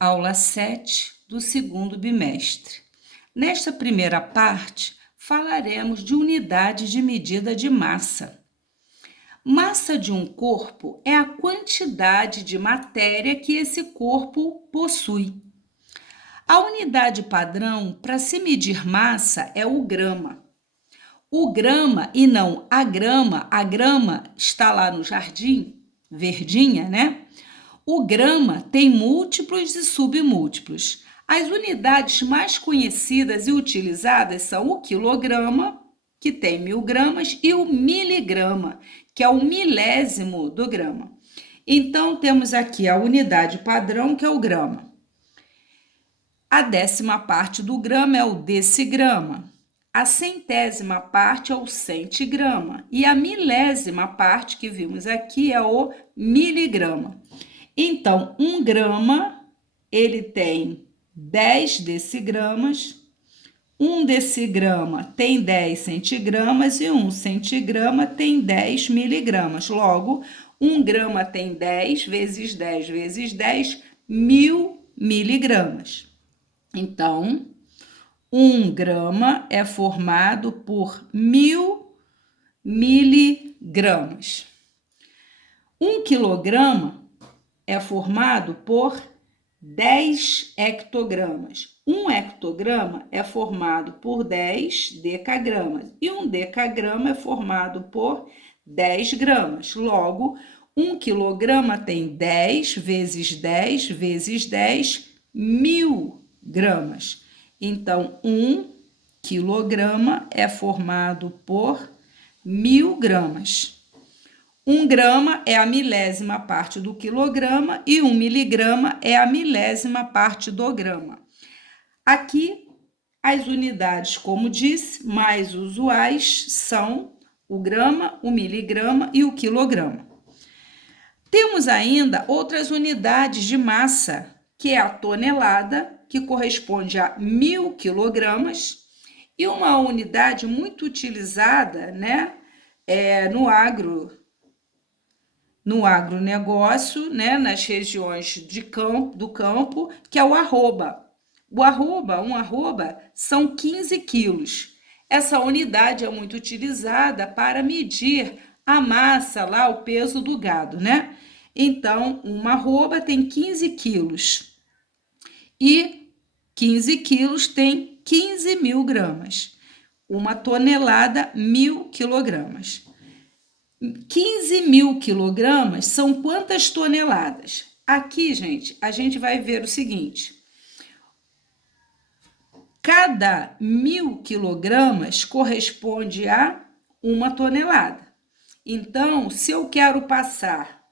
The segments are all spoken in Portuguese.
Aula 7 do segundo bimestre. Nesta primeira parte, falaremos de unidade de medida de massa. Massa de um corpo é a quantidade de matéria que esse corpo possui. A unidade padrão para se medir massa é o grama. O grama e não a grama está lá no jardim, verdinha, né? O grama tem múltiplos e submúltiplos. As unidades mais conhecidas e utilizadas são o quilograma, que tem 1000 gramas, e o miligrama, que é o milésimo do grama. Então, temos aqui a unidade padrão, que é o grama. A 10ª parte do grama é o decigrama. A 100ª parte é o centigrama. E a milésima parte que vimos aqui é o miligrama. Então, 1 grama, ele tem 10 decigramas, 1 decigrama tem 10 centigramas e 1 centigrama tem 10 miligramas. Logo, 1 grama tem 10 vezes 10 vezes 10, 1000 miligramas. Então, 1 grama é formado por 1000 miligramas. 1 quilograma é formado por 10 hectogramas. 1 hectograma é formado por 10 decagramas. E 1 decagrama é formado por 10 gramas. Logo, 1 quilograma tem 10 vezes 10 vezes 10, 1000 gramas. Então, 1 quilograma é formado por 1000 gramas. 1 grama é a milésima parte do quilograma e 1 miligrama é a milésima parte do grama. Aqui, as unidades, como disse, mais usuais são o grama, o miligrama e o quilograma. Temos ainda outras unidades de massa, que é a tonelada, que corresponde a 1000 quilogramas, e uma unidade muito utilizada, né, no agronegócio, né, nas regiões do campo, que é o arroba. Um arroba são 15 quilos. Essa unidade é muito utilizada para medir a massa, lá, o peso do gado, né? Então, uma arroba tem 15 quilos. E 15 quilos tem 15.000 gramas. Uma tonelada, 1000 quilogramas. 15.000 quilogramas são quantas toneladas? Aqui, gente, a gente vai ver o seguinte. Cada 1000 quilogramas corresponde a 1 tonelada. Então, se eu quero passar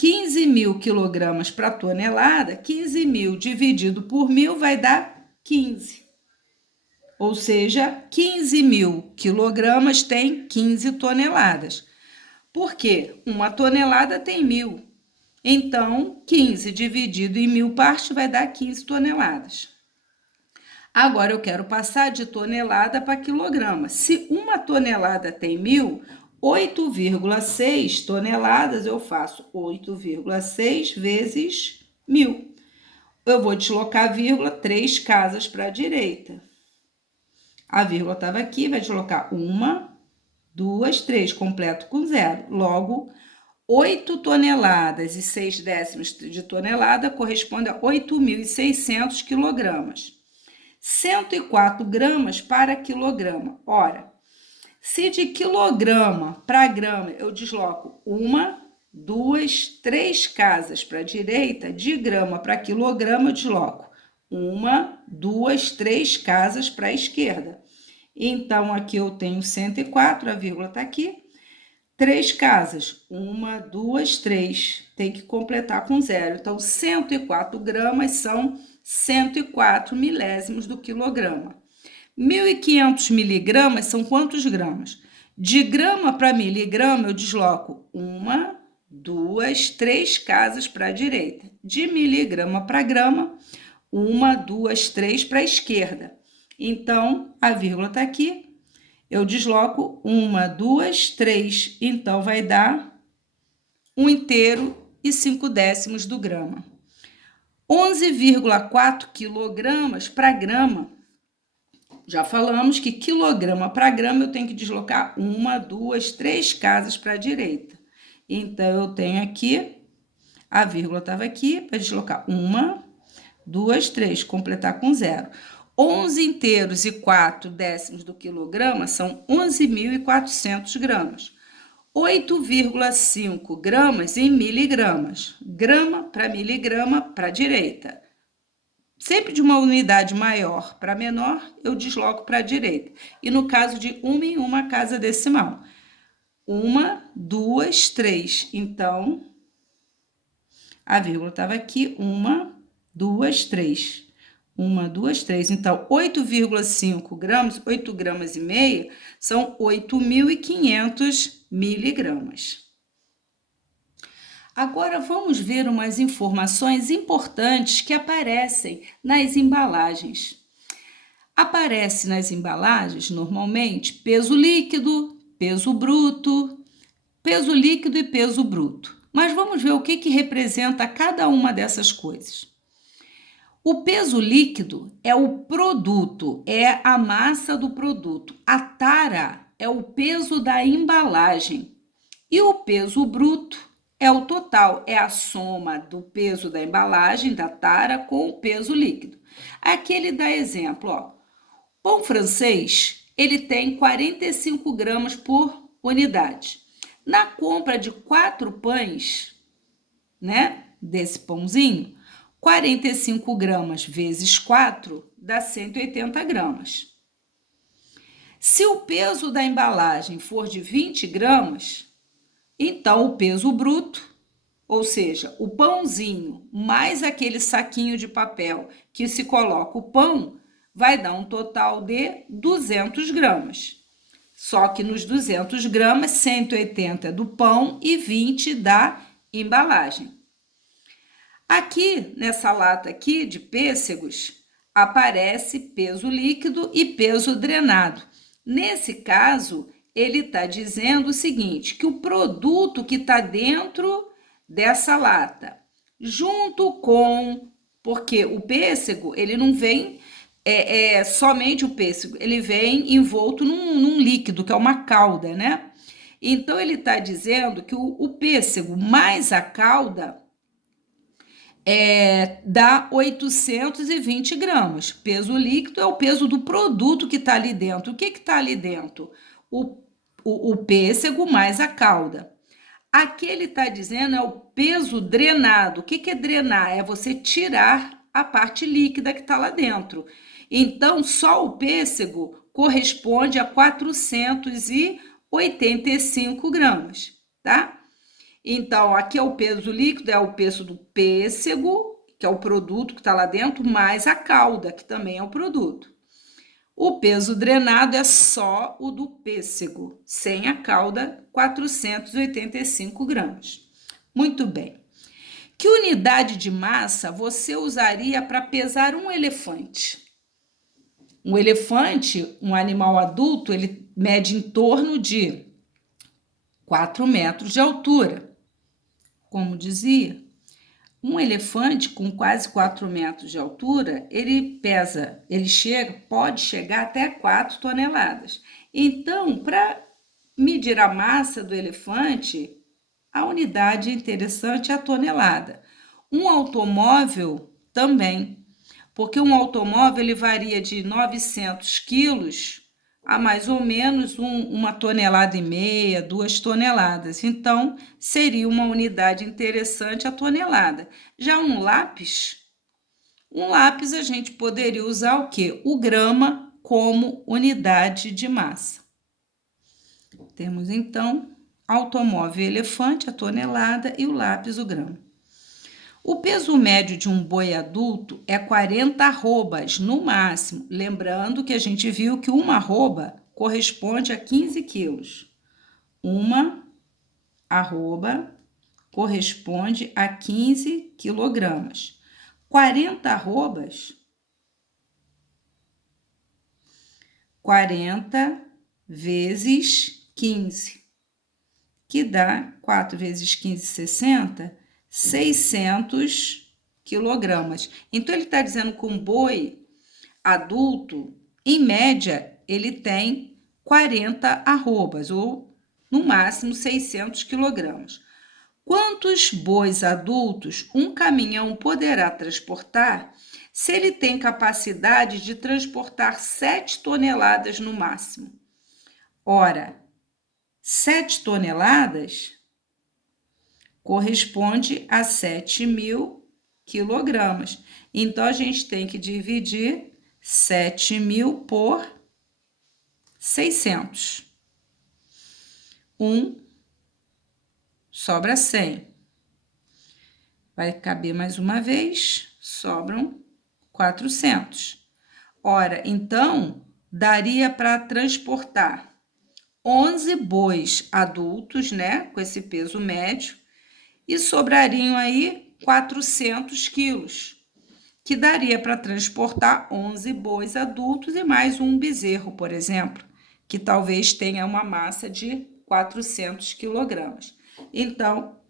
15.000 quilogramas para tonelada, 15.000 dividido por 1000 vai dar 15. Ou seja, 15.000 quilogramas tem 15 toneladas. Por quê? 1 tonelada tem 1000. Então, 15 dividido em 1000 partes vai dar 15 toneladas. Agora, eu quero passar de tonelada para quilograma. Se 1 tonelada tem 1000, 8,6 toneladas eu faço 8,6 vezes 1000. Eu vou deslocar a vírgula 3 casas para a direita. A vírgula estava aqui, vai deslocar 1, 2, 3, completo com 0. Logo, 8 toneladas e 6 décimos de tonelada corresponde a 8.600 quilogramas. 104 gramas para quilograma. Ora, se de quilograma para grama eu desloco 1, 2, 3 casas para a direita, de grama para quilograma eu desloco 1, 2, 3 casas para a esquerda. Então, aqui eu tenho 104, a vírgula está aqui. 3 casas, 1, 2, 3, tem que completar com 0. Então, 104 gramas são 104 milésimos do quilograma. 1.500 miligramas são quantos gramas? De grama para miligrama, eu desloco 1, 2, 3 casas para a direita. De miligrama para grama, 1, 2, 3 para a esquerda. Então, a vírgula está aqui. Eu desloco 1, 2, 3. Então, vai dar 1 inteiro e 5 décimos do grama. 11,4 quilogramas para grama. Já falamos que quilograma para grama eu tenho que deslocar 1, 2, 3 casas para a direita. Então, eu tenho aqui, a vírgula estava aqui, para deslocar 1, 2, 3, completar com 0. 11 inteiros e 4 décimos do quilograma são 11.400 gramas. 8,5 gramas em miligramas. Grama para miligrama para a direita. Sempre de uma unidade maior para menor, eu desloco para a direita. E no caso de 1 em 1 casa decimal. 1, 2, 3. Então, a vírgula estava aqui. 1, 2, 3. 1, 2, 3. Então, 8,5 gramas, 8 gramas e meia, são 8.500 miligramas. Agora, vamos ver umas informações importantes que aparecem nas embalagens. Aparece nas embalagens, normalmente, peso líquido, peso bruto, peso líquido e peso bruto. Mas vamos ver o que representa cada uma dessas coisas. O peso líquido é o produto, é a massa do produto. A tara é o peso da embalagem. E o peso bruto é o total, é a soma do peso da embalagem, da tara, com o peso líquido. Aqui ele dá exemplo, ó. Pão francês, ele tem 45 gramas por unidade. Na compra de 4 pães, né, desse pãozinho, 45 gramas vezes 4 dá 180 gramas. Se o peso da embalagem for de 20 gramas, então o peso bruto, ou seja, o pãozinho mais aquele saquinho de papel que se coloca o pão, vai dar um total de 200 gramas. Só que nos 200 gramas, 180 é do pão e 20 da embalagem. Aqui, nessa lata aqui de pêssegos, aparece peso líquido e peso drenado. Nesse caso, ele está dizendo o seguinte, que o produto que está dentro dessa lata, junto com... Porque o pêssego, ele não vem somente o pêssego, ele vem envolto num líquido, que é uma calda, né? Então, ele está dizendo que o pêssego mais a calda dá 820 gramas. Peso líquido é o peso do produto que está ali dentro. O que está ali dentro? O pêssego mais a calda. Aqui ele está dizendo é o peso drenado. O que é drenar? É você tirar a parte líquida que está lá dentro. Então, só o pêssego corresponde a 485 gramas, tá? Então, aqui é o peso líquido, é o peso do pêssego, que é o produto que está lá dentro, mais a calda, que também é o produto. O peso drenado é só o do pêssego, sem a calda, 485 gramas. Muito bem. Que unidade de massa você usaria para pesar um elefante? Um elefante, um animal adulto, ele mede em torno de 4 metros de altura. Como dizia, um elefante com quase 4 metros de altura, pode chegar até 4 toneladas. Então, para medir a massa do elefante, a unidade interessante é a tonelada. Um automóvel também, porque um automóvel ele varia de 900 quilos a mais ou menos 1,5 toneladas, 2 toneladas. Então, seria uma unidade interessante a tonelada. Já um lápis a gente poderia usar o quê? O grama como unidade de massa. Temos, então, automóvel elefante, a tonelada, e o lápis, o grama. O peso médio de um boi adulto é 40 arrobas, no máximo. Lembrando que a gente viu que uma arroba corresponde a 15 quilos. Uma arroba corresponde a 15 quilogramas. 40 arrobas, 40 vezes 15, que dá 4 vezes 15, 60, 600 quilogramas. Então, ele está dizendo que um boi adulto, em média, ele tem 40 arrobas, ou no máximo 600 quilogramas. Quantos bois adultos um caminhão poderá transportar se ele tem capacidade de transportar 7 toneladas no máximo? Ora, 7 toneladas corresponde a 7.000 quilogramas. Então, a gente tem que dividir 7.000 por 600. Sobra 100. Vai caber mais uma vez, sobram 400. Ora, então, daria para transportar 11 bois adultos, né, com esse peso médio, e sobrariam aí 400 quilos, que daria para transportar 11 bois adultos e mais um bezerro, por exemplo, que talvez tenha uma massa de 400 quilogramas. Então,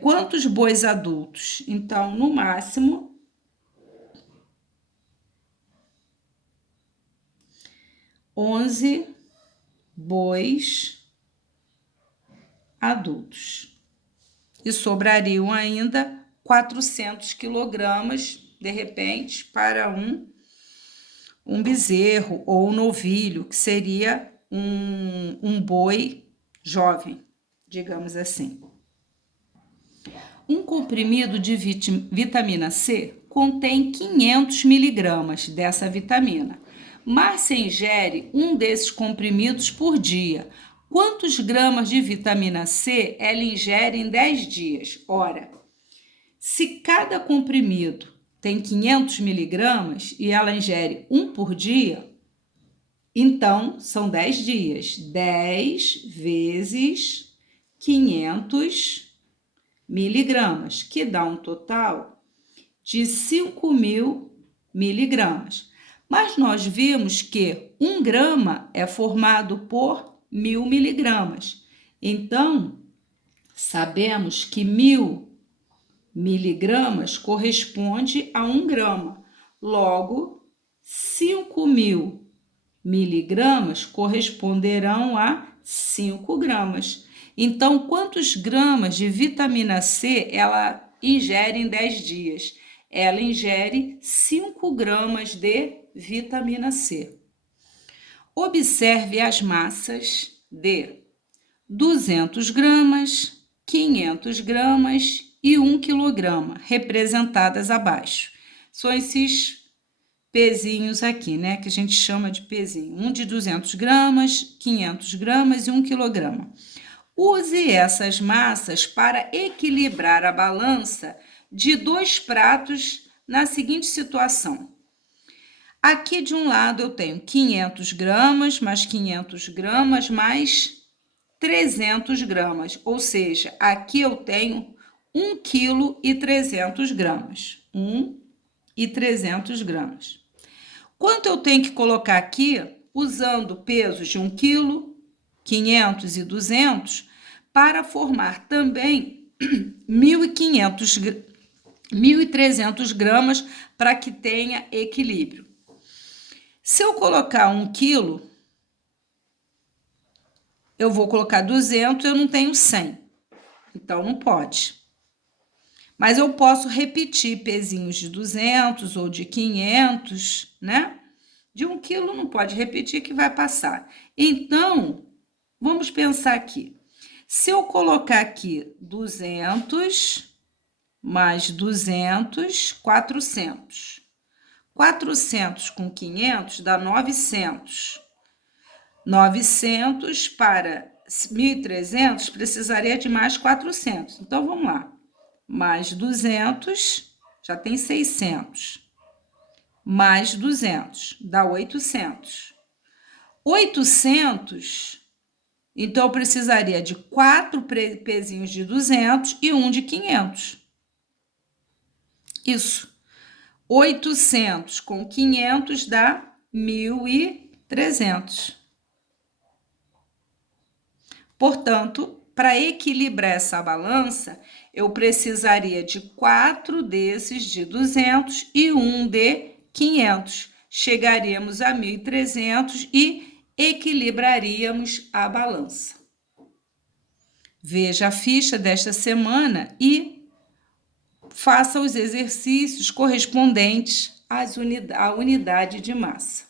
quantos bois adultos? Então, no máximo, 11 bois adultos. E sobrariam ainda 400 quilogramas, de repente, para um bezerro ou um novilho, que seria um boi jovem, digamos assim. Um comprimido de vitamina C contém 500 miligramas dessa vitamina. Márcia ingere um desses comprimidos por dia. Quantos gramas de vitamina C ela ingere em 10 dias? Ora, se cada comprimido tem 500 miligramas e ela ingere um por dia, então são 10 dias. 10 vezes 500 miligramas, que dá um total de 5.000 miligramas. Mas nós vimos que 1 grama é formado por 1.000 miligramas. Então, sabemos que 1.000 miligramas corresponde a 1 grama. Logo, 5.000 miligramas corresponderão a 5 gramas. Então, quantos gramas de vitamina C ela ingere em 10 dias? Ela ingere 5 gramas de vitamina C. Observe as massas de 200 gramas, 500 gramas e 1 quilograma, representadas abaixo. São esses pezinhos aqui, né, que a gente chama de pezinho. Um de 200 gramas, 500 gramas e 1 quilograma. Use essas massas para equilibrar a balança de 2 pratos na seguinte situação. Aqui de um lado eu tenho 500 gramas, mais 500 gramas, mais 300 gramas. Ou seja, aqui eu tenho 1 quilo e 300 gramas. 1 e 300 gramas. Quanto eu tenho que colocar aqui, usando pesos de 1 quilo, 500 e 200, para formar também 1.300 gramas para que tenha equilíbrio. Se eu colocar 1 quilo, eu vou colocar 200, eu não tenho 100. Então, não pode. Mas eu posso repetir pezinhos de 200 ou de 500, né? De 1 quilo não pode repetir que vai passar. Então, vamos pensar aqui. Se eu colocar aqui 200 mais 200, 400. 400 com 500 dá 900. 900 para 1.300 precisaria de mais 400. Então, vamos lá. Mais 200, já tem 600. Mais 200, dá 800. 800, então eu precisaria de 4 pezinhos de 200 e 1 de 500. Isso. 800 com 500 dá 1.300. Portanto, para equilibrar essa balança, eu precisaria de 4 desses de 200 e 1 de 500. Chegaríamos a 1.300 e equilibraríamos a balança. Veja a ficha desta semana e faça os exercícios correspondentes à unidade de massa.